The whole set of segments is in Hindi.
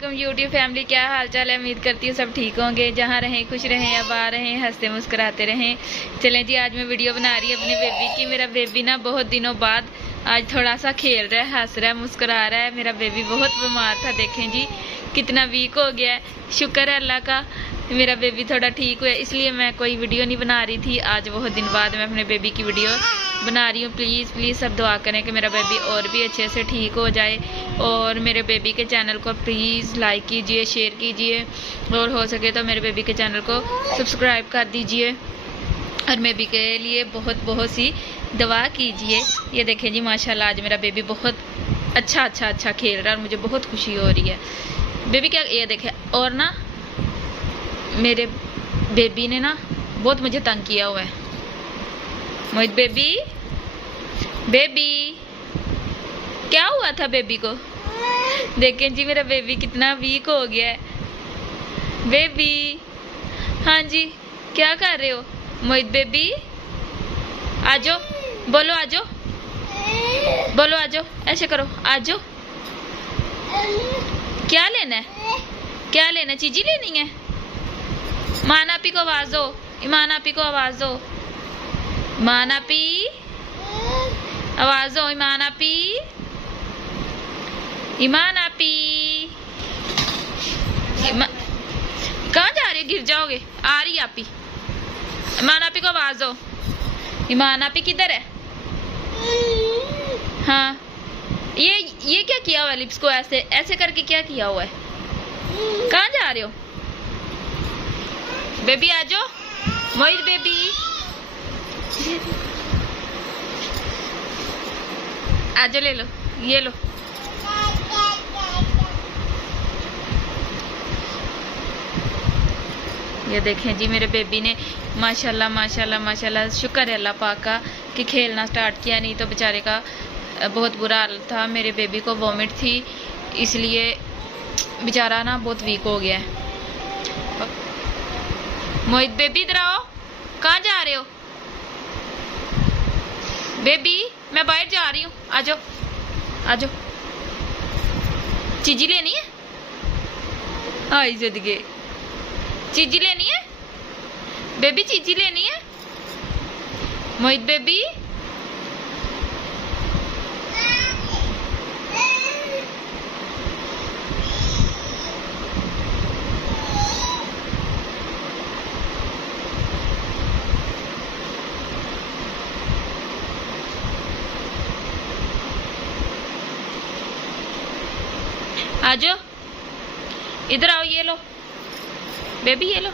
वालेकुम यूट्यूब फैमिली, क्या हाल चाल है। उम्मीद करती हूँ सब ठीक होंगे, जहाँ रहें खुश रहें, अब आ रहें हंसते मुस्कुराते रहें। चलें जी, आज मैं वीडियो बना रही हूँ अपने बेबी की। मेरा बेबी ना बहुत दिनों बाद आज थोड़ा सा खेल रहा है, हंस रहा है, मुस्कुरा रहा है। मेरा बेबी बहुत बीमार था, देखें जी कितना वीक हो गया है। शुक्र है अल्लाह का, मेरा बेबी थोड़ा ठीक हुआ, इसलिए मैं कोई वीडियो नहीं बना रही थी। आज बहुत दिन बाद मैं अपने बेबी की वीडियो बना रही हूँ। प्लीज़ प्लीज़ सब दुआ करें कि मेरा बेबी और भी अच्छे से ठीक हो जाए। और मेरे बेबी के चैनल को प्लीज़ लाइक कीजिए, शेयर कीजिए, और हो सके तो मेरे बेबी के चैनल को सब्सक्राइब कर दीजिए। और बेबी के लिए बहुत बहुत सी दुआ कीजिए। ये देखें जी माशाल्लाह, आज मेरा बेबी बहुत अच्छा खेल रहा है और मुझे बहुत खुशी हो रही है। बेबी क्या, ये देखें, और ना मेरे बेबी ने ना बहुत मुझे तंग किया हुआ है। मोहित बेबी, बेबी क्या हुआ था बेबी को? देखें जी मेरा बेबी कितना वीक हो गया है। बेबी, हाँ जी, क्या कर रहे हो? मोहित बेबी आजो, बोलो आजो, बोलो आजो, ऐसे करो, आजो। क्या लेना है? क्या लेना? चीजी लेनी है? मानापी को आवाज दो, ईमानापी को आवाज दो, मानापी आवाज दो, ईमानापी, ईमानापी। कहाँ जा रही हो? गिर जाओगे। आ रही आपी। ईमानापी को आवाज दो। ईमानापी किधर है? हाँ, ये क्या किया हुआ है? लिप्स को ऐसे ऐसे करके क्या किया हुआ है? कहाँ जा रहे हो? बेबी आजो, मोहित बेबी, आजो, ले लो, ये लो। ये देखें जी मेरे बेबी ने माशाल्लाह माशाल्लाह माशाल्लाह, शुक्र है अल्लाह पाक का कि खेलना स्टार्ट किया, नहीं तो बेचारे का बहुत बुरा हाल था। मेरे बेबी को वॉमिट थी, इसलिए बेचारा ना बहुत वीक हो गया है। मोहित बेबी इधर आओ, कहाँ जा रहे हो? बेबी मैं बाहर जा रही हूँ, आजो आजो। चीजी लेनी है? आई जदगे, चीजी लेनी है? बेबी चीजी लेनी है? मोहित बेबी, आजो, इधर आओ, ये लो बेबी, ये लो।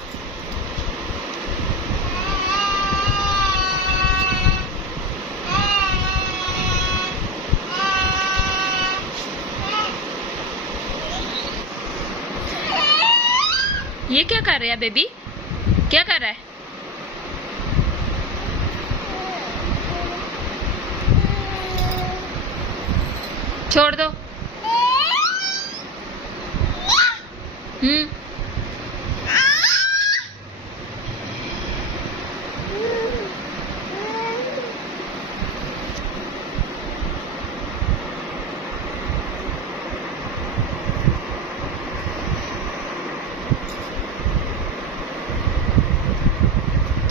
ये क्या कर रहा है बेबी? क्या कर रहा है? छोड़ दो।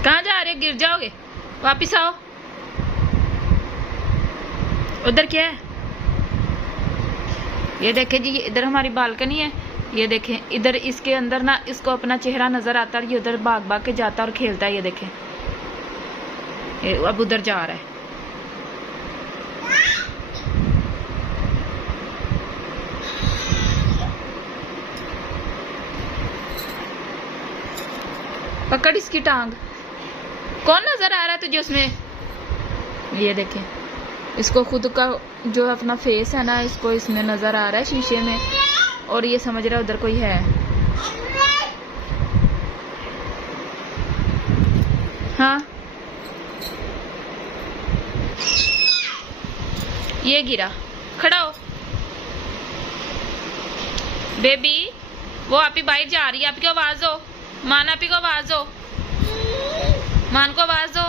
कहाँ जा रहे हो? गिर जाओगे, वापिस आओ। उधर क्या है? ये देखें जी, इधर हमारी बालकनी है। ये देखें इधर, इसके अंदर ना इसको अपना चेहरा नजर आता है। ये उधर भाग भाग के जाता और खेलता है। ये देखें, ये अब उधर जा रहा है। पकड़ इसकी टांग। कौन नजर आ रहा है तुझे उसमें? ये देखें, इसको खुद का जो अपना फेस है ना, इसको इसमें नजर आ रहा है शीशे में, और ये समझ रहा है उधर कोई है। हाँ, ये गिरा, खड़ा हो। बेबी, वो आपी बाहर जा रही है, आपकी आवाज हो। मान आपी को आवाज हो, मान को आवाज दो।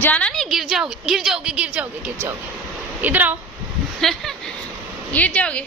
जाना नहीं, गिर जाओगे, गिर जाओगे, गिर जाओगे, गिर जाओगे। इधर आओ। गिर जाओगे।